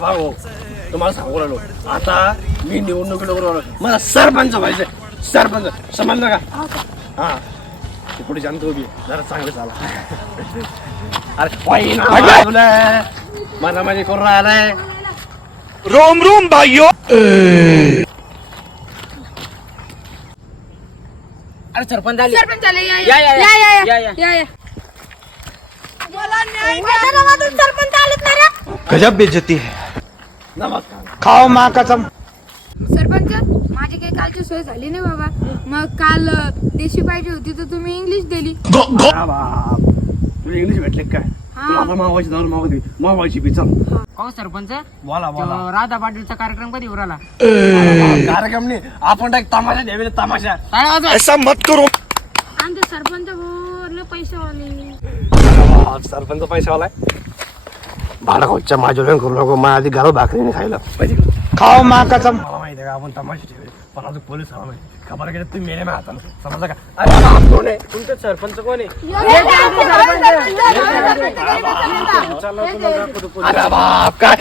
भाऊ तुम्हाला सांगू राहिलो आता मी निवडणुकीला बरोबर मला सरपंच व्हायचंय सरपंच समजलं का हा ते पुढे जानतो उभी जरा चांगलं चाला अरे तुला मला माझे करून राहिलाय रोम रोम भाइयों अरे सरपंच आले या या, या, या, या, या. या या मला न्याय मैदानामधून सरपंच आलेत ना रे गजब बेइज्जती है नमस्कार खाओ माँ कसम सरपंच माझी काही कालची सोय झाली नाही बाबा मग काल देशी पाहिजे होती तर तुम्ही इंग्लिश दिली बाप तुला इंग्लिश भेटले काय तुला आता मावाची दारू मागवली मावाची पिचा हो सरपंच बोला बोला तो राधा पाटीलचा कार्यक्रम कधी उराला कार्यक्रम नाही आपण एक तमाशा द्यावे तमाशा काय वाजवा? ऐसा मत करो आमचे सरपंच बोलले पैशावाले सरपंच पैशावालाय भाडा खोच्या माझ्या करू नको मला आधी घरात भाकरी नाही खायला पाहिजे खाओ माँ कसम मला माहिती आहे का आपण तमाशा ठेवले पण अजून पोलीस आला नाही खबर केलं तुम्ही मेले माझ्या हाताला समजलं का अरे बाप कोण आहे तुमचं सरपंच कोण आहे अरे बाप काय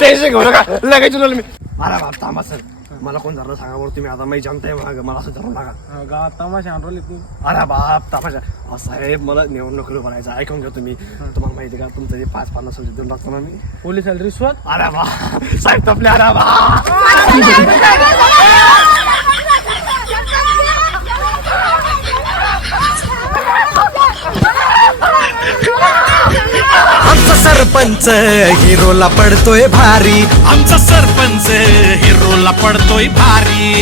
टेन्शन घेऊ नका लगेच उचललो मी अरे बाप थांबा सर मला कोण झालं सांगा बरं तुम्ही आता मी जमताय मला असं धरून लागा गावात तमाशा आणले तू अरे बाप तमाशा साहेब मला निवडणुकीला बनायचं ऐकून घ्या तुम्ही तुम्हाला माहिती का तुमचं जे 5-50 देऊन टाकतो ना मी पोलिसाला रिश्वत अरे बाप साहेब तपले अरे बाप आमचा सरपंच हिरोला पडतोय भारी आमचा सरपंच हिरोला पडतोय भारी